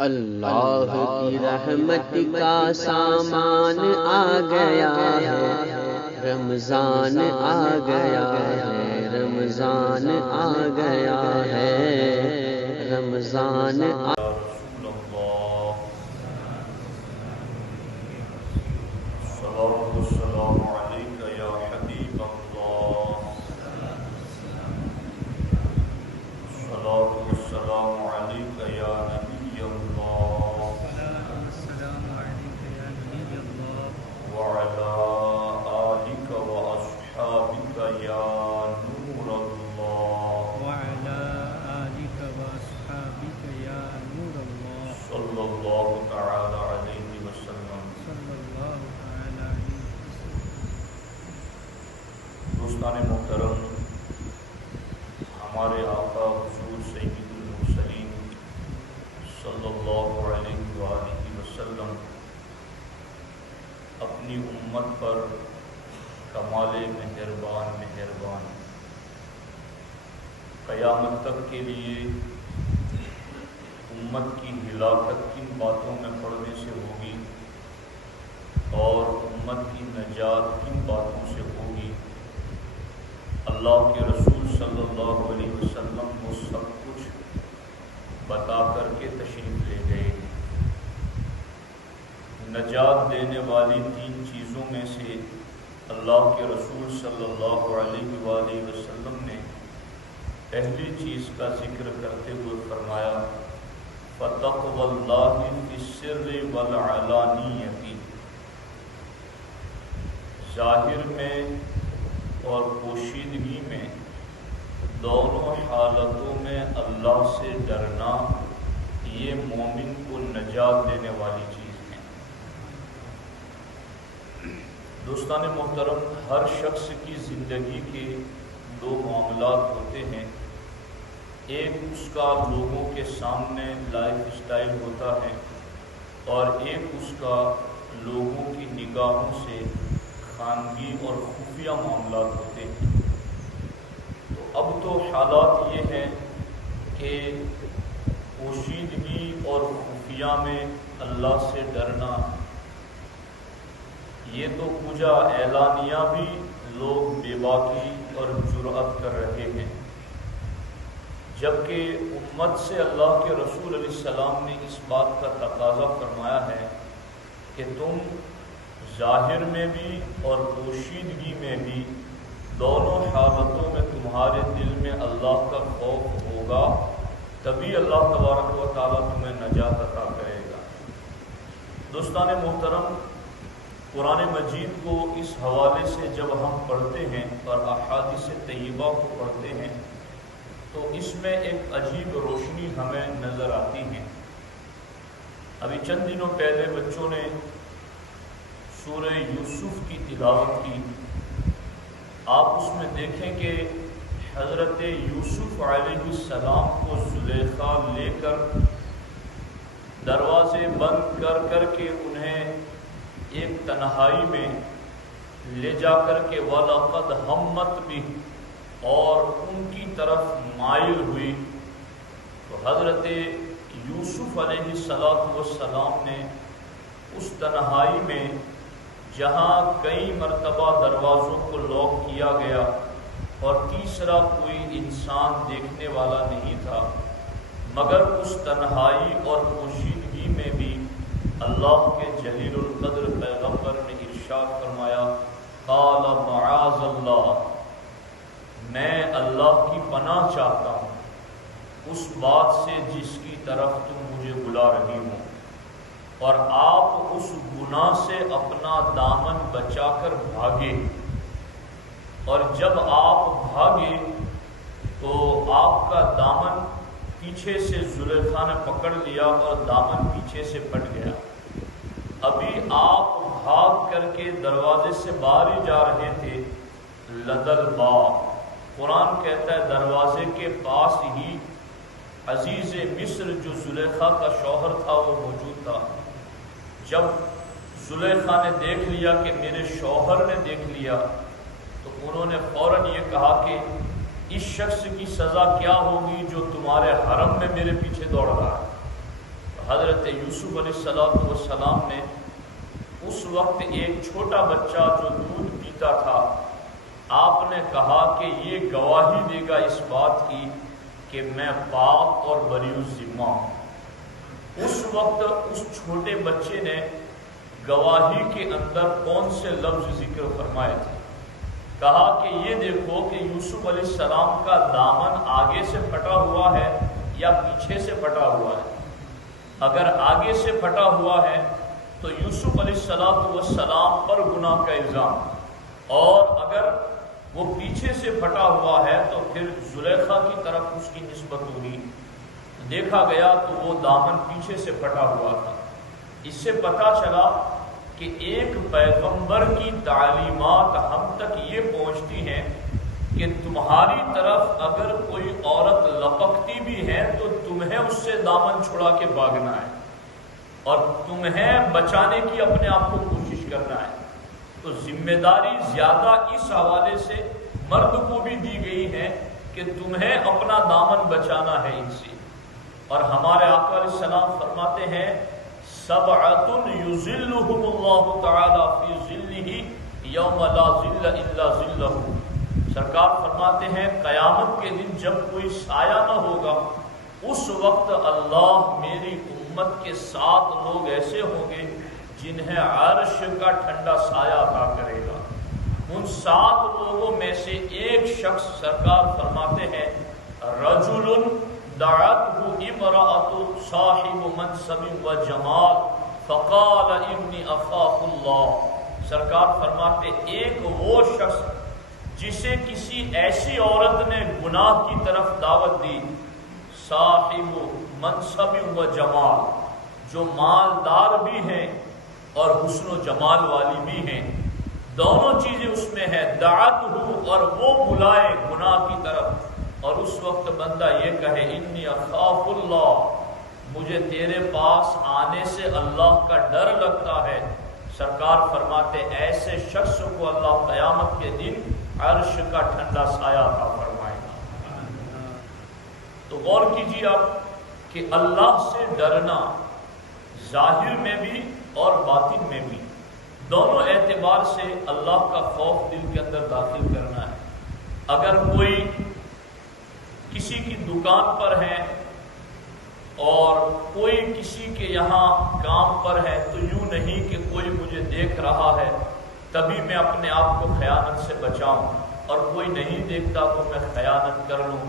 اللہ کی رحمت کا سامان آ گیا ہے، رمضان آ گیا ہے، رمضان آ گیا ہے، رمضان آ رسول اللہ صلاۃ والسلام علیک یا حبیب اللہ، صلاۃ والسلام علیک یا نبی اللہ، وعلی آلک واصحابک یا نور اللہ، صلی اللہ تعالی علیہ وسلم۔ دوستان محترم، ہمارے آقا حضور سید المرسلین صلی اللہ علیہ وآلہ وسلم اپنی امت پر کمال مہربان قیامت تک کے لیے امت کی ہلاکت کن باتوں میں پڑھنے سے ہوگی اور امت کی نجات کن باتوں سے ہوگی، اللہ کے رسول صلی اللہ علیہ وسلم وہ سب کچھ بتا کر کے تشریف لے گئے۔ نجات دینے والی تین چیزوں میں سے اللہ کے رسول صلی اللہ علیہ وآلہ وسلم نے پہلی چیز کا ذکر کرتے ہوئے فرمایا فَتَقْوَى اللَّهِ فِي السِّرِّ وَالْعَلَانِيَّةِ، ظاہر میں اور پوشیدگی میں دونوں حالتوں میں اللہ سے ڈرنا، یہ مومن کو نجات دینے والی چیز ہے۔ دوستان محترم، ہر شخص کی زندگی کے دو معاملات ہوتے ہیں، ایک اس کا لوگوں کے سامنے لائف سٹائل ہوتا ہے اور ایک اس کا لوگوں کی نگاہوں سے خانگی اور خفیہ معاملات ہوتے ہیں۔ تو اب تو حالات یہ ہیں کہ پوشیدگی اور خفیہ میں اللہ سے ڈرنا، یہ تو کجا اعلانیہ بھی لوگ بے باکی اور جرأت کر رہے ہیں، جبکہ امت سے اللہ کے رسول علیہ السلام نے اس بات کا تقاضا فرمایا ہے کہ تم ظاہر میں بھی اور پوشیدگی میں بھی دونوں حالتوں میں تمہارے دل میں اللہ کا خوف ہوگا، تبھی اللہ تبارک و تعالیٰ تمہیں نجات عطا کرے گا۔ دوستان محترم، قرآن مجید کو اس حوالے سے جب ہم پڑھتے ہیں اور احادیث طیبہ کو پڑھتے ہیں تو اس میں ایک عجیب روشنی ہمیں نظر آتی ہے۔ ابھی چند دنوں پہلے بچوں نے سورہ یوسف کی تلاوت کی، آپ اس میں دیکھیں کہ حضرت یوسف علیہ السلام کو زلیخا لے کر دروازے بند کر کر کے انہیں ایک تنہائی میں لے جا کر کے وَلَقَدْ هَمَّتْ بِهِ اور ان کی طرف مائل ہوئی، تو حضرت یوسف علیہ السلام نے اس تنہائی میں جہاں کئی مرتبہ دروازوں کو لاک کیا گیا اور تیسرا کوئی انسان دیکھنے والا نہیں تھا، مگر اس تنہائی اور پوشیدگی میں بھی اللہ کے جلیل القدر پیغمبر نے ارشاد فرمایا قال معاذ اللہ، میں اللہ کی پناہ چاہتا ہوں اس بات سے جس کی طرف تم مجھے بلا رہی ہو، اور آپ اس گناہ سے اپنا دامن بچا کر بھاگے، اور جب آپ بھاگے تو آپ کا دامن پیچھے سے زلیخا نے پکڑ لیا اور دامن پیچھے سے پھٹ گیا۔ ابھی آپ بھاگ کر کے دروازے سے باہر ہی جا رہے تھے، لدل باب، قرآن کہتا ہے دروازے کے پاس ہی عزیز مصر جو زلیخا کا شوہر تھا وہ موجود تھا۔ جب زلیخا نے دیکھ لیا کہ میرے شوہر نے دیکھ لیا تو انہوں نے فوراً یہ کہا کہ اس شخص کی سزا کیا ہوگی جو تمہارے حرم میں میرے پیچھے دوڑ رہا ہے۔ حضرت یوسف علیہ السلام نے اس وقت ایک چھوٹا بچہ جو دودھ پیتا تھا، آپ نے کہا کہ یہ گواہی دے گا اس بات کی کہ میں پاک اور بری الذمہ ہوں۔ اس وقت اس چھوٹے بچے نے گواہی کے اندر کون سے لفظ ذکر فرمائے تھے؟ کہا کہ یہ دیکھو کہ یوسف علیہ السلام کا دامن آگے سے پھٹا ہوا ہے یا پیچھے سے پھٹا ہوا ہے۔ اگر آگے سے پھٹا ہوا ہے تو یوسف علیہ السلام پر گناہ کا الزام، اور اگر وہ پیچھے سے پھٹا ہوا ہے تو پھر زلیخا کی طرف اس کی نسبت ہوگی۔ دیکھا گیا تو وہ دامن پیچھے سے پھٹا ہوا تھا۔ اس سے پتہ چلا کہ ایک پیغمبر کی تعلیمات ہم تک یہ پہنچتی ہیں کہ تمہاری طرف اگر کوئی عورت لپکتی بھی ہے تو تمہیں اس سے دامن چھڑا کے بھاگنا ہے اور تمہیں بچانے کی اپنے آپ کو کوشش کرنا ہے۔ تو ذمہ داری زیادہ اس حوالے سے مرد کو بھی دی گئی ہے کہ تمہیں اپنا دامن بچانا ہے ان سے۔ اور ہمارے آقا علیہ السلام فرماتے ہیں سبعۃ یظلھم اللہ تعالی فی ظلہ یوم لا ظل الا ظلہ۔ سرکار فرماتے ہیں قیامت کے دن جب کوئی سایہ نہ ہوگا، اس وقت اللہ میری امت کے 7 لوگ ایسے ہوں گے جنہیں عرش کا ٹھنڈا سایہ عطا کرے گا۔ ان 7 لوگوں میں سے ایک شخص سرکار فرماتے ہیں رجل دعته امرأة صاحب منصب و جمال فقال انی اخاف اللہ۔ سرکار فرماتے ایک وہ شخص جسے کسی ایسی عورت نے گناہ کی طرف دعوت دی، صاحب منصب و جمال، جو مالدار بھی ہیں اور حسن و جمال والی بھی ہیں، دونوں چیزیں اس میں ہے، دعته اور وہ بلائے گناہ کی طرف، اور اس وقت بندہ یہ کہے انی اخاف اللہ، مجھے تیرے پاس آنے سے اللہ کا ڈر لگتا ہے۔ سرکار فرماتے ایسے شخص کو اللہ قیامت کے دن عرش کا ٹھنڈا سایہ عطا فرمائے گا۔ تو غور کیجیے آپ کہ اللہ سے ڈرنا ظاہر میں بھی اور باطن میں بھی، دونوں اعتبار سے اللہ کا خوف دل کے اندر داخل کرنا ہے۔ اگر کوئی کسی کی دکان پر ہے اور کوئی کسی کے یہاں کام پر ہے تو یوں نہیں کہ کوئی مجھے دیکھ رہا ہے تبھی میں اپنے آپ کو خیانت سے بچاؤں، اور کوئی نہیں دیکھتا تو میں خیانت کر لوں۔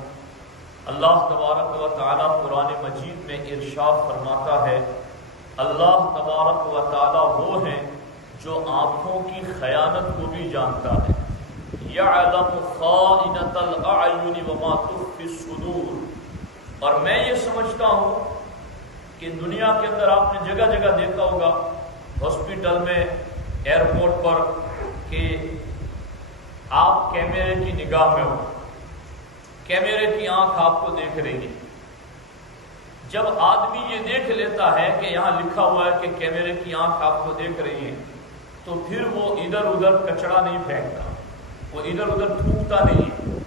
اللہ تبارک و تعالیٰ قرآن مجید میں ارشاد فرماتا ہے، اللہ تبارک و تعالیٰ وہ ہیں جو آنکھوں کی خیانت کو بھی جانتا ہے، یعلم خائنۃ الاعین وما تخفی الصدور۔ اور میں یہ سمجھتا ہوں کہ دنیا کے اندر آپ نے جگہ جگہ دیکھا ہوگا، ہاسپٹل میں، ایئرپورٹ پر، کہ آپ کیمرے کی نگاہ میں ہو، کیمرے کی آنکھ آپ کو دیکھ رہی ہے۔ جب آدمی یہ دیکھ لیتا ہے کہ یہاں لکھا ہوا ہے کہ کیمرے کی آنکھ آپ کو دیکھ رہی ہے، تو پھر وہ ادھر ادھر کچڑا نہیں پھینکتا، وہ ادھر ادھر تھوکتا نہیں،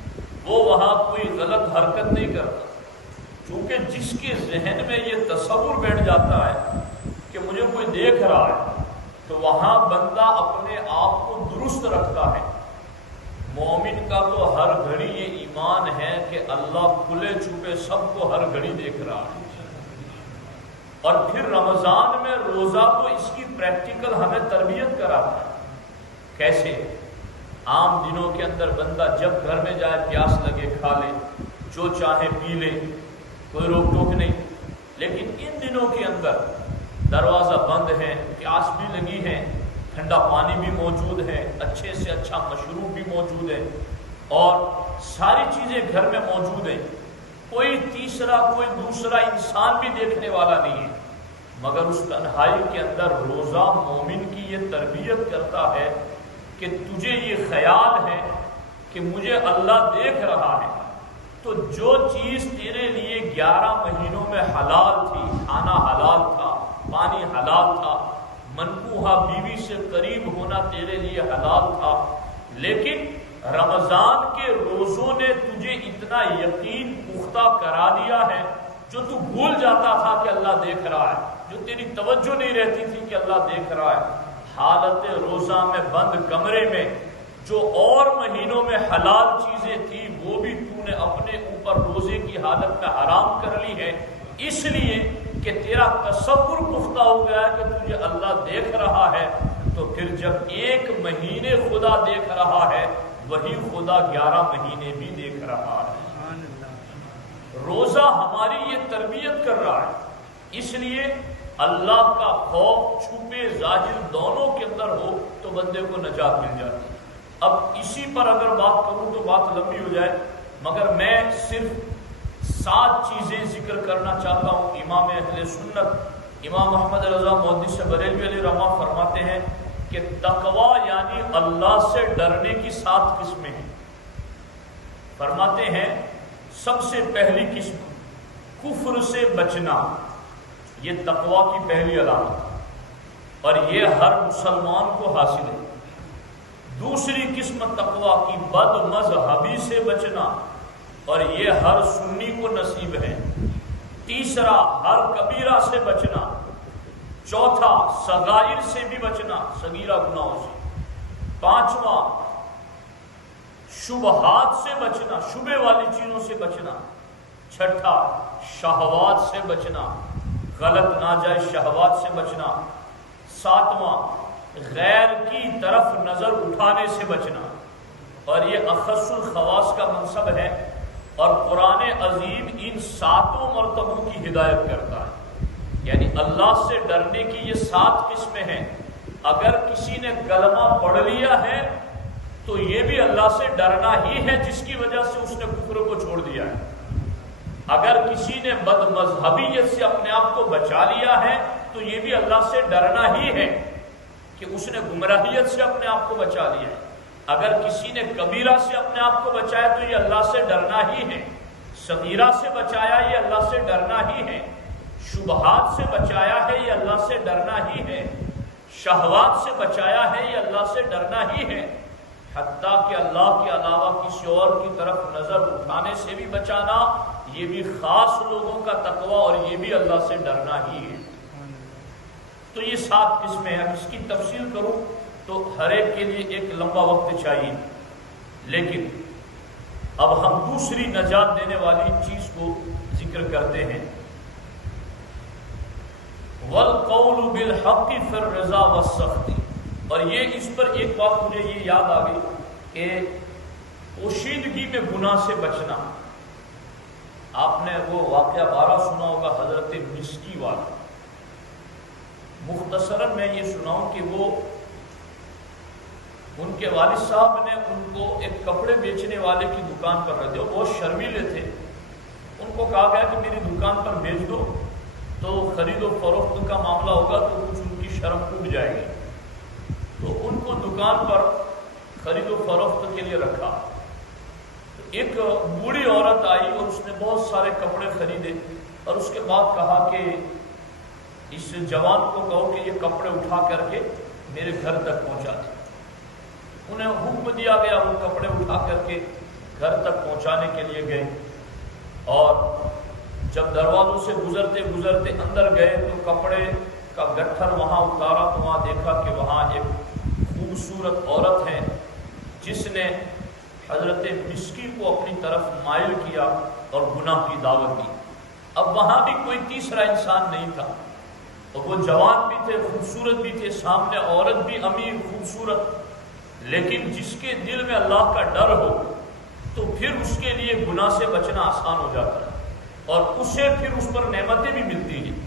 وہ وہاں کوئی غلط حرکت نہیں کرتا، چونکہ جس کے ذہن میں یہ تصور بیٹھ جاتا ہے کہ مجھے کوئی دیکھ رہا ہے تو وہاں بندہ اپنے آپ کو درست رکھتا ہے۔ مومن کا تو ہر گھڑی یہ ایمان ہے کہ اللہ کھلے چھپے سب کو ہر گھڑی دیکھ رہا ہے۔ اور پھر رمضان میں روزہ تو اس کی پریکٹیکل ہمیں تربیت کراتا ہے۔ کیسے؟ عام دنوں کے اندر بندہ جب گھر میں جائے پیاس لگے کھا لے، جو چاہے پی لے، کوئی روک ٹوک نہیں، لیکن ان دنوں کے اندر دروازہ بند ہے، پیاس بھی لگی ہے، ٹھنڈا پانی بھی موجود ہے، اچھے سے اچھا مشروب بھی موجود ہے، اور ساری چیزیں گھر میں موجود ہیں، کوئی تیسرا کوئی دوسرا انسان بھی دیکھنے والا نہیں ہے، مگر اس تنہائی کے اندر روزہ مومن کی یہ تربیت کرتا ہے کہ تجھے یہ خیال ہے کہ مجھے اللہ دیکھ رہا ہے، تو جو چیز تیرے لیے 11 مہینوں میں حلال تھی، کھانا حلال تھا، پانی حلال تھا، منکوحہ بیوی سے قریب ہونا تیرے لیے حلال تھا، لیکن رمضان کے روزوں نے تجھے اتنا یقین پختہ کرا دیا ہے، جو تو بھول جاتا تھا کہ اللہ دیکھ رہا ہے، جو تیری توجہ نہیں رہتی تھی کہ اللہ دیکھ رہا ہے، حالت روزہ میں بند کمرے میں جو اور مہینوں میں حلال چیزیں تھی وہ بھی تو نے اپنے اوپر روزے کی حالت میں حرام کر لی ہے، اس لیے کہ تیرا تصور پختہ ہو گیا کہ تجھے اللہ دیکھ رہا ہے۔ تو پھر جب ایک مہینے خدا دیکھ رہا ہے، وہی خدا 11 مہینے بھی دیکھ رہا ہے۔ روزہ ہماری یہ تربیت کر رہا ہے، اس لیے اللہ کا خوف چھپے ظاہر دونوں کے اندر ہو تو بندے کو نجات مل جاتی ہے۔ اب اسی پر اگر بات کروں تو بات لمبی ہو جائے، مگر میں صرف 7 چیزیں ذکر کرنا چاہتا ہوں۔ امام اہل سنت امام محمد رضا محدث بریلوی علیہ رحمہ فرماتے ہیں کہ تقویٰ یعنی اللہ سے ڈرنے کی 7 قسمیں ہیں۔ فرماتے ہیں سب سے پہلی قسم کفر سے بچنا، یہ تقویٰ کی پہلی علامت، اور یہ ہر مسلمان کو حاصل ہے۔ دوسری قسم تقویٰ کی بد مذہبی سے بچنا، اور یہ ہر سنی کو نصیب ہے۔ تیسرا ہر کبیرہ سے بچنا۔ چوتھا صغائر سے بھی بچنا، صغیرہ گناہوں سے۔ پانچواں شبہات سے بچنا، شبہ والی چیزوں سے بچنا۔ چھٹا شہوات سے بچنا، غلط ناجائز شہوات سے بچنا۔ ساتواں غیر کی طرف نظر اٹھانے سے بچنا، اور یہ اخص الخواص کا منصب ہے، اور قرآن عظیم ان 7 مرتبوں کی ہدایت کرتا ہے۔ یعنی اللہ سے ڈرنے کی یہ 7 قسمیں ہیں۔ اگر کسی نے کلمہ پڑھ لیا ہے تو یہ بھی اللہ سے ڈرنا ہی ہے، جس کی وجہ سے اس نے کفر کو چھوڑ دیا ہے۔ اگر کسی نے بد مذہبیت سے اپنے آپ کو بچا لیا ہے تو یہ بھی اللہ سے ڈرنا ہی ہے کہ اس نے گمراہیت سے اپنے آپ کو بچا لیا ہے۔ اگر کسی نے کبیرہ سے اپنے آپ کو بچایا تو یہ اللہ سے ڈرنا ہی ہے۔ صغیرہ سے بچایا یہ اللہ سے ڈرنا ہی ہے۔ شبہات سے بچایا ہے یہ اللہ سے ڈرنا ہی ہے۔ شہوات سے بچایا ہے یہ اللہ سے ڈرنا ہی ہے۔ حتیٰ کہ اللہ کے علاوہ کسی اور کی طرف نظر اٹھانے سے بھی بچانا، یہ بھی خاص لوگوں کا تقویٰ، اور یہ بھی اللہ سے ڈرنا ہی ہے۔ تو یہ 7 قسمیں ہیں۔ اس کی تفصیل کروں تو ہر ایک کے لیے ایک لمبا وقت چاہیے، لیکن اب ہم دوسری نجات دینے والی چیز کو ذکر کرتے ہیں۔ وَالْقَوْلُ بِالْحَقِّ فِي الرِّضَا وَالسَّخْطِ، اور یہ اس پر ایک بات مجھے یہ یاد آ گئی کہ پوشیدگی میں گناہ سے بچنا۔ آپ نے وہ واقعہ 12 سنا ہوگا، حضرت مسکی والا۔ مختصراً میں یہ سناؤں کہ وہ ان کے والد صاحب نے ان کو ایک کپڑے بیچنے والے کی دکان پر رکھ دیا، بہت شرمیلے تھے۔ ان کو کہا گیا کہ میری دکان پر بھیج دو تو خرید و فروخت کا معاملہ ہوگا تو کچھ ان کی شرم ٹوٹ جائے گی۔ تو ان کو دکان پر خرید و فروخت کے لیے رکھا۔ تو ایک بوڑھی عورت آئی اور اس نے بہت سارے کپڑے خریدے، اور اس کے بعد کہا کہ اس جوان کو کہو کہ یہ کپڑے اٹھا کر کے میرے گھر تک پہنچا دے۔ انہیں حکم دیا گیا، وہ کپڑے اٹھا کر کے گھر تک پہنچانے کے لیے گئے، اور جب دروازوں سے گزرتے گزرتے اندر گئے تو کپڑے کا گٹھر وہاں اتارا تو وہاں دیکھا کہ وہاں ایک خوبصورت عورت ہے جس نے حضرت مسکی کو اپنی طرف مائل کیا اور گناہ کی دعوت دی۔ اب وہاں بھی کوئی تیسرا انسان نہیں تھا، اور وہ جوان بھی تھے، خوبصورت بھی تھے، سامنے عورت بھی امیر خوبصورت، لیکن جس کے دل میں اللہ کا ڈر ہو تو پھر اس کے لیے گناہ سے بچنا آسان ہو جاتا ہے، اور اسے پھر اس پر نعمتیں بھی ملتی ہیں۔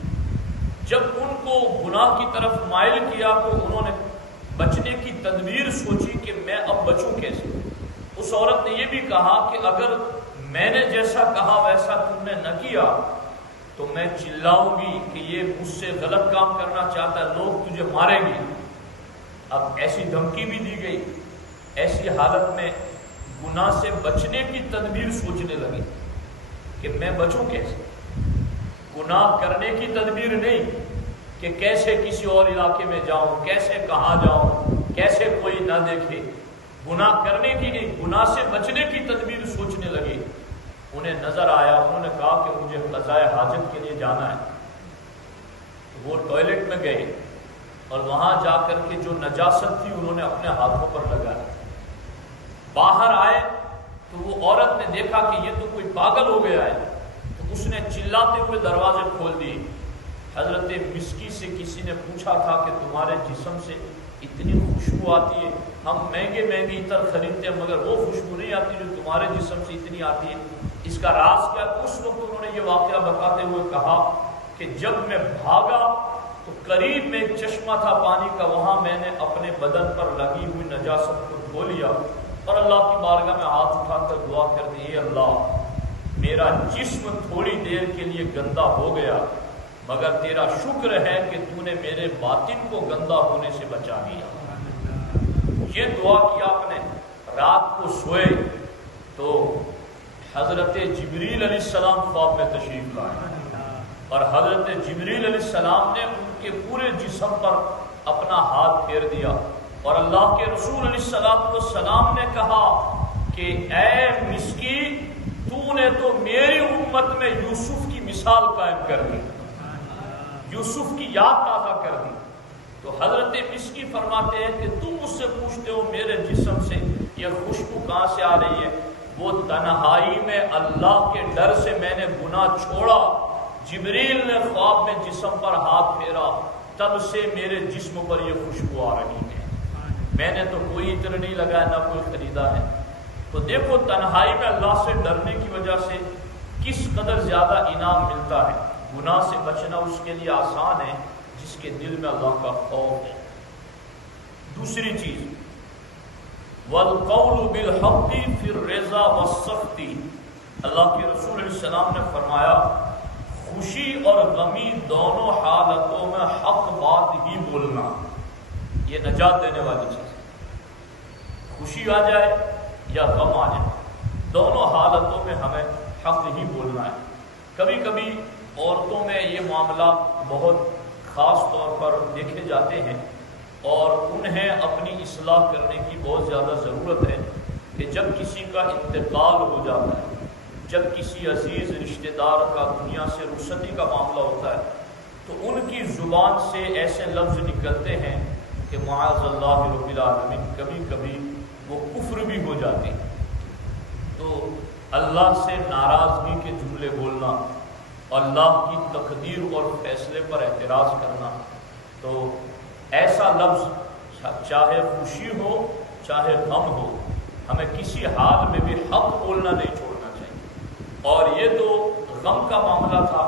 جب ان کو گناہ کی طرف مائل کیا تو انہوں نے بچنے کی تدبیر سوچی کہ میں اب بچوں کیسے۔ اس عورت نے یہ بھی کہا کہ اگر میں نے جیسا کہا ویسا تم نے نہ کیا تو میں چلاؤں گی کہ یہ مجھ سے غلط کام کرنا چاہتا ہے، لوگ تجھے ماریں گے۔ اب ایسی دھمکی بھی دی گئی۔ ایسی حالت میں گناہ سے بچنے کی تدبیر سوچنے لگے کہ میں بچوں کیسے۔ گناہ کرنے کی تدبیر نہیں کہ کیسے کسی اور علاقے میں جاؤں، کیسے کہاں جاؤں، کیسے کوئی نہ دیکھے۔ گناہ کرنے کی نہیں، گناہ سے بچنے کی تدبیر سوچنے لگے۔ انہیں نظر آیا، انہوں نے کہا کہ مجھے قضاء حاجت کے لیے جانا ہے۔ وہ ٹوائلٹ میں گئے اور وہاں جا کر کے جو نجاست تھی انہوں نے اپنے ہاتھوں پر لگایا۔ باہر آئے تو وہ عورت نے دیکھا کہ یہ تو کوئی پاگل ہو گیا ہے، تو اس نے چلاتے ہوئے دروازے کھول دیے۔ حضرت مسکی سے کسی نے پوچھا تھا کہ تمہارے جسم سے اتنی خوشبو آتی ہے، ہم مہنگے مہنگے عطر خریدتے ہیں مگر وہ خوشبو نہیں آتی جو تمہارے جسم سے اتنی آتی ہے، اس کا راز کیا؟ اس وقت انہوں نے یہ واقعہ بتاتے ہوئے کہا کہ جب میں بھاگا تو قریب میں ایک چشمہ تھا پانی کا، وہاں میں نے اپنے بدن پر لگی ہوئی نجاست کو دھو لیا اور اللہ کی بارگاہ میں ہاتھ اٹھا کر دعا کر دی، اے اللہ میرا جسم تھوڑی دیر کے لیے گندا ہو گیا مگر تیرا شکر ہے کہ تو نے میرے باطن کو گندا ہونے سے بچا لیا۔ یہ دعا کیا آپ نے۔ رات کو سوئے تو حضرت جبریل علیہ السلام خواب میں تشریف لائے اور حضرت جبریل علیہ السلام نے ان کے پورے جسم پر اپنا ہاتھ پھیر دیا اور اللہ کے رسول علیہ السلام نے کہا کہ اے مسکی، تو نے تو میری امت میں یوسف کی مثال قائم کر دی، یوسف کی یاد تازہ کر دی۔ تو حضرت مسکی فرماتے ہیں کہ تم مجھ سے پوچھتے ہو میرے جسم سے یہ خوشبو کہاں سے آ رہی ہے؟ وہ تنہائی میں اللہ کے ڈر سے میں نے گناہ چھوڑا، جبریل نے خواب میں جسم پر ہاتھ پھیرا، تب سے میرے جسم پر یہ خوشبو آ رہی ہے۔ میں نے تو کوئی عطر نہیں لگایا، نہ کوئی خریدا ہے۔ تو دیکھو تنہائی میں اللہ سے ڈرنے کی وجہ سے کس قدر زیادہ انعام ملتا ہے۔ گناہ سے بچنا اس کے لیے آسان ہے جس کے دل میں اللہ کا خوف ہے۔ دوسری چیز، وَالْقَوْلُ بِالْحَقِّ فِي الرِّضَا وَالسَّخْطِ، اللہ کے رسول علیہ السلام نے فرمایا خوشی اور غمی دونوں حالتوں میں حق بات ہی بولنا، یہ نجات دینے والی چیز ہے۔ خوشی آ جائے یا غم آ جائے، دونوں حالتوں میں ہمیں حق ہی بولنا ہے۔ کبھی کبھی عورتوں میں یہ معاملات بہت خاص طور پر دیکھے جاتے ہیں اور انہیں اپنی اصلاح کرنے کی بہت زیادہ ضرورت ہے کہ جب کسی کا انتقال ہو جاتا ہے، جب کسی عزیز رشتہ دار کا دنیا سے رخصتی کا معاملہ ہوتا ہے تو ان کی زبان سے ایسے لفظ نکلتے ہیں کہ معاذ اللہ رب العالمین، کبھی کبھی وہ کفر بھی ہو جاتے ہیں۔ تو اللہ سے ناراضگی کے جملے بولنا، اللہ کی تقدیر اور فیصلے پر اعتراض کرنا، تو ایسا لفظ چاہے خوشی ہو چاہے غم ہو، ہمیں کسی حال میں بھی حق بولنا نہیں چھوڑنا چاہیے۔ اور یہ تو غم کا معاملہ تھا،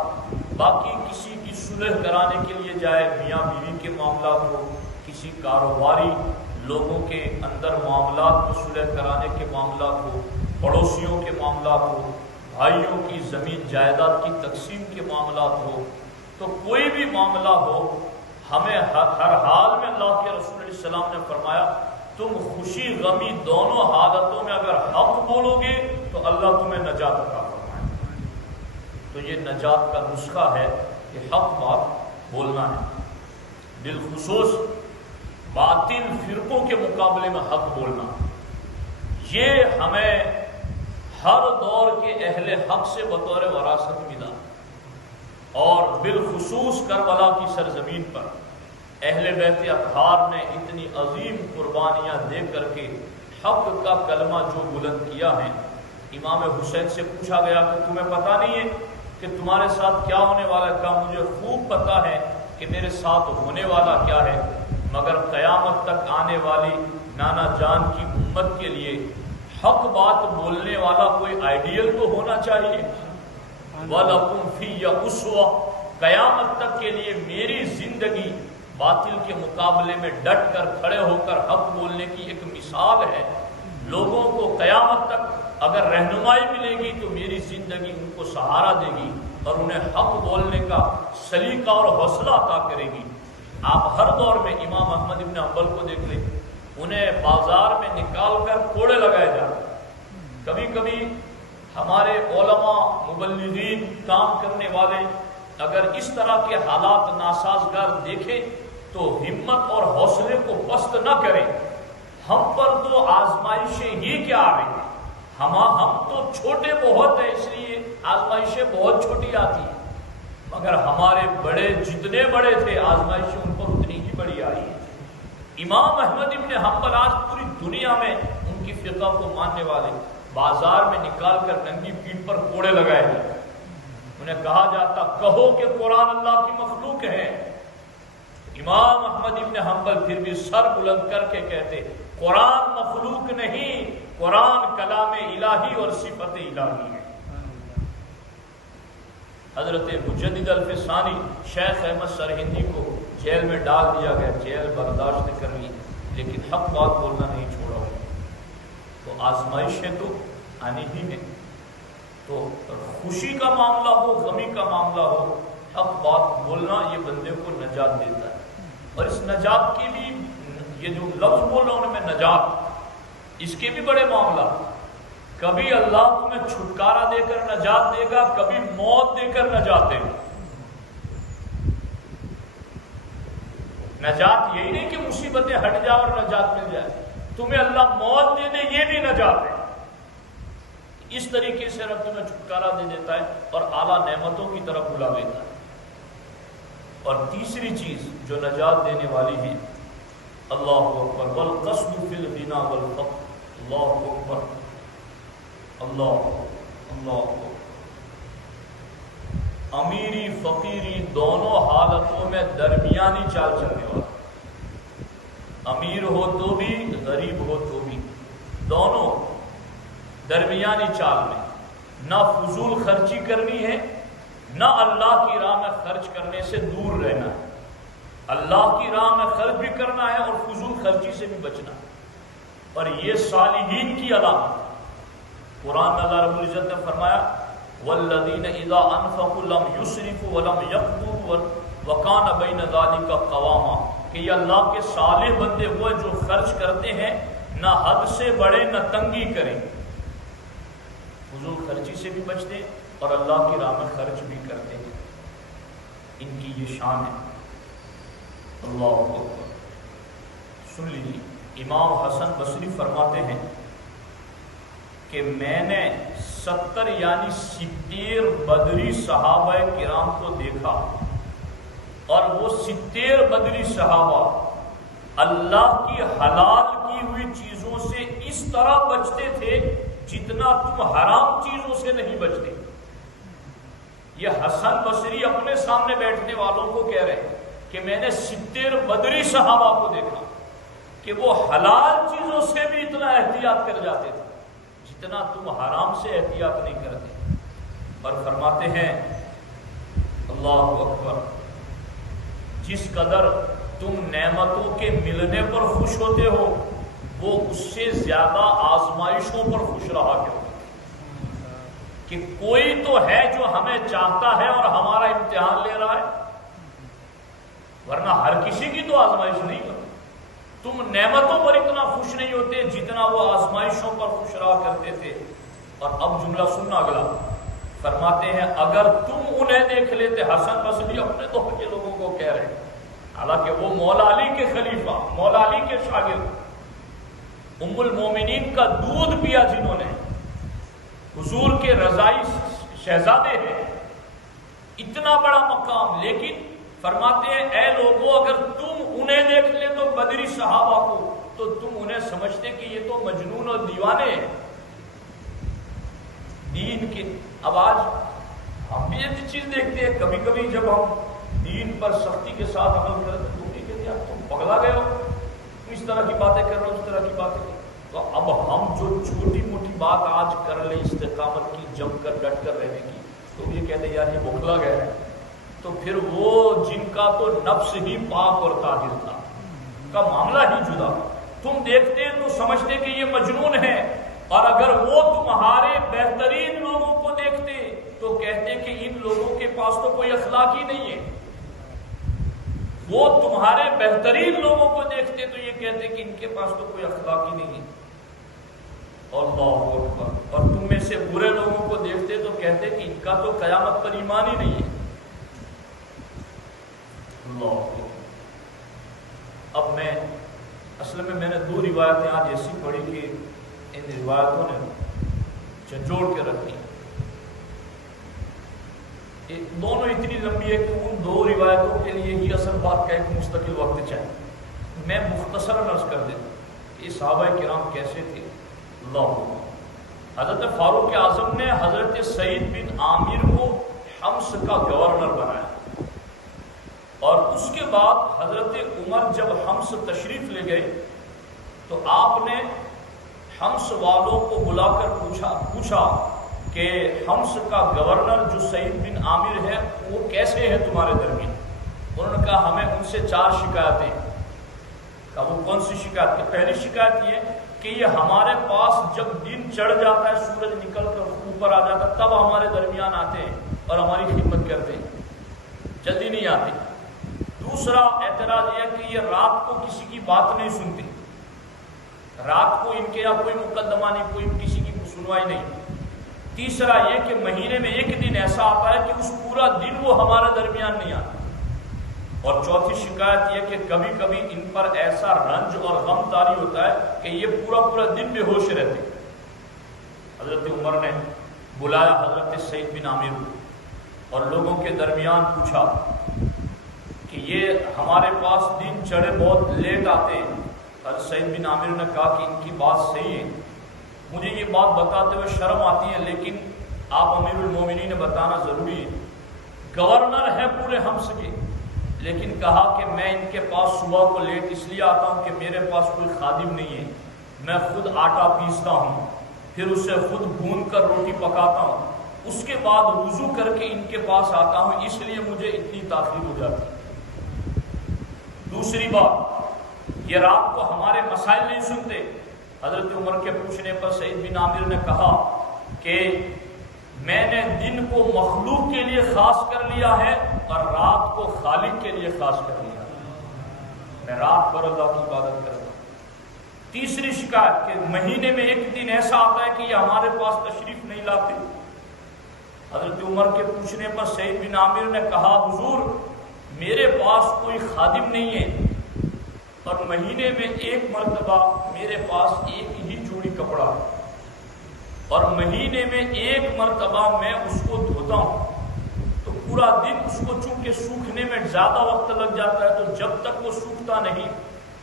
باقی کسی کی صلح کرانے کے لیے جائے، میاں بیوی کے معاملات ہو، کسی کاروباری لوگوں کے اندر معاملات میں صلح کرانے کے معاملات ہو، پڑوسیوں کے معاملات ہو، بھائیوں کی زمین جائیداد کی تقسیم کے معاملات ہو، تو کوئی بھی معاملہ ہو، ہمیں ہر حال میں اللہ کے رسول علیہ السلام نے فرمایا تم خوشی غمی دونوں حالتوں میں اگر حق بولو گے تو اللہ تمہیں نجات عطا فرمائے گا۔ تو یہ نجات کا نسخہ ہے کہ حق بات بولنا ہے، بالخصوص باطل فرقوں کے مقابلے میں حق بولنا۔ یہ ہمیں ہر دور کے اہل حق سے بطور وراثت ملا، اور بالخصوص کربلا کی سرزمین پر اہل بیت اطہار نے اتنی عظیم قربانیاں دے کر کے حق کا کلمہ جو بلند کیا ہے۔ امام حسین سے پوچھا گیا کہ تمہیں پتہ نہیں ہے کہ تمہارے ساتھ کیا ہونے والا ہے؟ کہا مجھے خوب پتہ ہے کہ میرے ساتھ ہونے والا کیا ہے، مگر قیامت تک آنے والی نانا جان کی امت کے لیے حق بات بولنے والا کوئی آئیڈیل تو ہونا چاہیے۔ وَلَكُمْ فِيَّ أُسْوَةٌ، قیامت تک کے لیے میری زندگی باطل کے مقابلے میں ڈٹ کر کھڑے ہو کر حق بولنے کی ایک مثال ہے۔ لوگوں کو قیامت تک اگر رہنمائی ملے گی تو میری زندگی ان کو سہارا دے گی اور انہیں حق بولنے کا سلیقہ اور حوصلہ عطا کرے گی۔ آپ ہر دور میں امام احمد ابن حنبل کو دیکھ لیں، انہیں بازار میں نکال کر کوڑے لگائے جاتے۔ کبھی کبھی ہمارے علماء مبلغین کام کرنے والے اگر اس طرح کے حالات ناسازگار دیکھیں تو ہمت اور حوصلے کو پست نہ کریں۔ ہم پر تو آزمائشیں ہی کیا آ رہی ہیں، ہم تو چھوٹے بہت ہیں، اس لیے آزمائشیں بہت چھوٹی آتی ہیں، مگر ہمارے بڑے جتنے بڑے تھے آزمائشیں ان پر اتنی ہی بڑی آئی ہیں۔ امام احمد ابن حنبل آج پوری دنیا میں ان کی فقہ کو ماننے والے بازار میں نکال کر ننگی پیٹھ پر کوڑے لگائے جاتے، انہیں کہا جاتا کہو کہ قرآن اللہ کی مخلوق ہے، امام احمد ابن حنبل پھر بھی سر بلند کر کے کہتے قرآن مخلوق نہیں، قرآن کلام الہی اور صفت الہی ہے۔ حضرت مجدد الفسانی شیخ احمد سرہندی کو جیل میں ڈال دیا گیا، جیل برداشت کر لی، لیکن حق بات بولنا نہیں چھوڑا۔ تو آزمائشیں تو آنی ہی ہیں، تو خوشی کا معاملہ ہو، غمی کا معاملہ ہو، حق بات بولنا یہ بندے کو نجات دیتا ہے۔ اور اس نجات کے لیے یہ جو لفظ بول رہا ہوں میں نجات، اس کے بھی بڑے معاملہ، کبھی اللہ تمہیں چھٹکارا دے کر نجات دے گا، کبھی موت دے کر نجات دے گا۔ نجات یہی نہیں کہ مصیبتیں ہٹ جائے اور نجات مل جائے، تمہیں اللہ موت دے دے یہ بھی نجات ہے۔ اس طریقے سے رب تمہیں چھٹکارا دے دیتا ہے اور اعلیٰ نعمتوں کی طرف بلا دیتا ہے۔ اور تیسری چیز جو نجات دینے والی ہے، اللہ اکبر، والقصد فی الغنى والفقر، اللہ اکبر، اللہ اللہ، امیری فقیری دونوں حالتوں میں درمیانی چال چلنے والا، امیر ہو تو بھی غریب ہو تو بھی، دونوں درمیانی چال میں، نہ فضول خرچی کرنی ہے، نہ اللہ کی راہ میں خرچ کرنے سے دور رہنا ہے، اللہ کی راہ میں خرچ بھی کرنا ہے اور فضول خرچی سے بھی بچنا ہے۔ اور یہ صالحین کی علامت، قرآن میں اللہ رب العزت نے فرمایا والذین اذا انفقوا لم یسرفوا ولم یقتروا وکان بین ذلک قواما، کہ یہ اللہ کے صالح بندے وہ جو خرچ کرتے ہیں، نہ حد سے بڑھے نہ تنگی کریں، فضول خرچی سے بھی بچتے ہیں اور اللہ کی راہ میں خرچ بھی کرتے ہیں، ان کی یہ شان ہے۔ اللہ اکبر۔ سن لیجیے، امام حسن بصری فرماتے ہیں کہ میں نے 70 یعنی 70 بدری صحابہ کرام کو دیکھا، اور وہ 70 بدری صحابہ اللہ کی حلال کی ہوئی چیزوں سے اس طرح بچتے تھے جتنا تم حرام چیزوں سے نہیں بچتے۔ یہ حسن بصری اپنے سامنے بیٹھنے والوں کو کہہ رہے ہیں کہ میں نے 70 بدری صحابہ کو دیکھا کہ وہ حلال چیزوں سے بھی اتنا احتیاط کر جاتے تھے جتنا تم حرام سے احتیاط نہیں کرتے۔ اور فرماتے ہیں اللہ اکبر، جس قدر تم نعمتوں کے ملنے پر خوش ہوتے ہو، وہ اس سے زیادہ آزمائشوں پر خوش رہا کرو، کہ کوئی تو ہے جو ہمیں چاہتا ہے اور ہمارا امتحان لے رہا ہے، ورنہ ہر کسی کی تو آزمائش نہیں ہوتی۔ تم نعمتوں پر اتنا خوش نہیں ہوتے جتنا وہ آزمائشوں پر خوش رہا کرتے تھے۔ اور اب جملہ سننا اگلا، فرماتے ہیں اگر تم انہیں دیکھ لیتے، حسن بصری اپنے دور کے لوگوں کو کہہ رہے ہیں، حالانکہ وہ مولا علی کے خلیفہ، مولا علی کے شاگرد، ام المومنین کا دودھ پیا جنہوں نے، حضور کے رضائی شہزادے ہیں، اتنا بڑا مقام، لیکن فرماتے ہیں اے لوگوں اگر تم انہیں دیکھ لے تو بدری صحابہ کو، تو تم انہیں سمجھتے کہ یہ تو مجنون اور دیوانے ہیں دین کے۔ اب آج ہم بھی یہ چیز دیکھتے ہیں، کبھی کبھی جب ہم دین پر سختی کے ساتھ عمل کرتے ہیں تو کہتے ہیں تم پگلا گئے ہو، تم اس طرح کی باتیں کر رہے ہو، اس طرح کی باتیں کر۔ تو اب ہم جو چھوٹی موٹی بات آج کر لیں استقامت کی، جم کر ڈٹ کر رہنے کی، تو یہ کہتے ہیں یار یہ بخلا گیا ہے، تو پھر وہ جن کا تو نفس ہی پاک اور طاہر تھا کا معاملہ ہی جدا، تم دیکھتے تو سمجھتے کہ یہ مجنون ہے، اور اگر وہ تمہارے بہترین لوگوں کو دیکھتے تو کہتے کہ ان لوگوں کے پاس تو کوئی اخلاق ہی نہیں ہے، وہ تمہارے بہترین لوگوں کو دیکھتے تو یہ کہتے کہ ان کے پاس تو کوئی اخلاق ہی نہیں ہے۔ اللہ اکبر۔ اور تم میں سے برے لوگوں کو دیکھتے تو کہتے کہ ان کا تو قیامت پر ایمان ہی نہیں ہے۔ اللہ اکبر۔ اب اصل میں نے 2 روایتیں آج ایسی پڑھی کہ ان روایتوں نے جھنجھوڑ کے رکھ دیا۔ دونوں اتنی لمبی ہے کہ ان دو روایتوں کے لیے ہی اصل بات کا ایک مستقل وقت چاہیے۔ میں مختصراً عرض کر دیتا ہوں یہ صحابہ کرام کیسے تھے۔ اللہ، حضرت فاروق اعظم نے حضرت سعید بن عامر کو حمص کا گورنر بنایا، اور اس کے بعد حضرت عمر جب حمص تشریف لے گئے تو آپ نے حمص والوں کو بلا کر پوچھا کہ حمص کا گورنر جو سعید بن عامر ہے وہ کیسے ہے تمہارے درمیان؟ انہوں نے کہا ہمیں ان سے 4 شکایتیں۔ کہا وہ کون سی شکایت؟ کہ پہلی شکایت یہ کہ یہ ہمارے پاس جب دن چڑھ جاتا ہے، سورج نکل کر اوپر آ جاتا ہے، تب ہمارے درمیان آتے ہیں اور ہماری خدمت کرتے ہیں، جلدی نہیں آتے۔ دوسرا اعتراض یہ ہے کہ یہ رات کو کسی کی بات نہیں سنتے، رات کو ان کے یہاں کوئی مقدمہ نہیں، کوئی کسی کی سنوائی نہیں۔ تیسرا یہ کہ مہینے میں ایک دن ایسا آتا ہے کہ اس پورا دن وہ ہمارے درمیان نہیں آتا۔ اور چوتھی شکایت یہ کہ کبھی کبھی ان پر ایسا رنج اور غم طاری ہوتا ہے کہ یہ پورا دن بے ہوش رہتے۔ حضرت عمر نے بلایا حضرت سعید بن عامر کو اور لوگوں کے درمیان پوچھا کہ یہ ہمارے پاس دن چڑھے بہت لیٹ آتے ہیں۔ حضرت سعید بن عامر نے کہا کہ ان کی بات صحیح ہے، مجھے یہ بات بتاتے ہوئے شرم آتی ہے، لیکن آپ امیر المومنین نے بتانا ضروری ہے۔ گورنر ہے پورے حمص کے، لیکن کہا کہ میں ان کے پاس صبح کو لیٹ اس لیے آتا ہوں کہ میرے پاس کوئی خادم نہیں ہے، میں خود آٹا پیستا ہوں، پھر اسے خود بھون کر روٹی پکاتا ہوں، اس کے بعد وضو کر کے ان کے پاس آتا ہوں، اس لیے مجھے اتنی تاخیر ہو جاتی ہے۔ دوسری بات، یہ رات کو ہمارے مسائل نہیں سنتے۔ حضرت عمر کے پوچھنے پر سعید بن عامر نے کہا کہ میں نے دن کو مخلوق کے لیے خاص کر لیا ہے اور رات کو خالق کے لیے خاص کر لیا ہے، میں رات بھر اللہ کی عبادت کرتا ہوں۔ تیسری شکایت کہ مہینے میں ایک دن ایسا آتا ہے کہ یہ ہمارے پاس تشریف نہیں لاتے۔ حضرت عمر کے پوچھنے پر سعید بن عامر نے کہا حضور میرے پاس کوئی خادم نہیں ہے، اور مہینے میں ایک مرتبہ میرے پاس ایک ہی جوڑی کپڑا ہے، اور مہینے میں ایک مرتبہ میں اس کو دھوتا ہوں، تو پورا دن اس کو چونکہ سوکھنے میں زیادہ وقت لگ جاتا ہے، تو جب تک وہ سوکھتا نہیں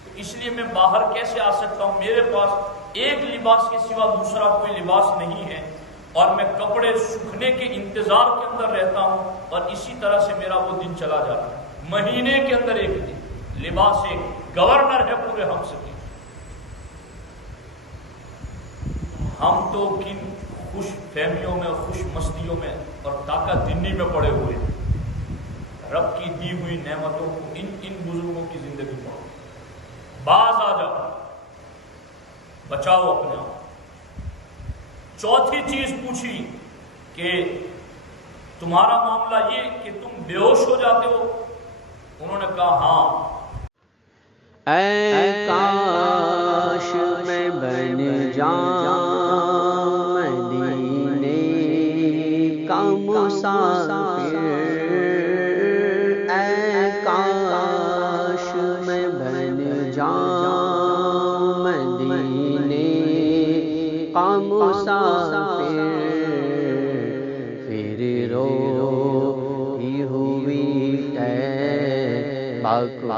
تو اس لیے میں باہر کیسے آ سکتا ہوں؟ میرے پاس ایک لباس کے سوا دوسرا کوئی لباس نہیں ہے، اور میں کپڑے سوکھنے کے انتظار کے اندر رہتا ہوں، اور اسی طرح سے میرا وہ دن چلا جاتا ہے۔ مہینے کے اندر ایک دن، لباس ایک، گورنر ہے پورے حمص کے۔ ہم تو کن خوش فہمیوں میں، خوش مستیوں میں اور طاقت دنی میں پڑے ہوئے، رب کی دی ہوئی نعمتوں کو ان بزرگوں کی زندگی میں باز آ جاؤ، بچاؤ اپنے آپ۔ چوتھی چیز پوچھی کہ تمہارا معاملہ یہ کہ تم بے ہوش ہو جاتے ہو؟ انہوں نے کہا ہاں۔ اے کاش میں بن جاؤں مدینے کا مسافر، اے کاش میں بن جاؤں مدینے کا مسافر، پھر روئی ہوئی طیبہ کو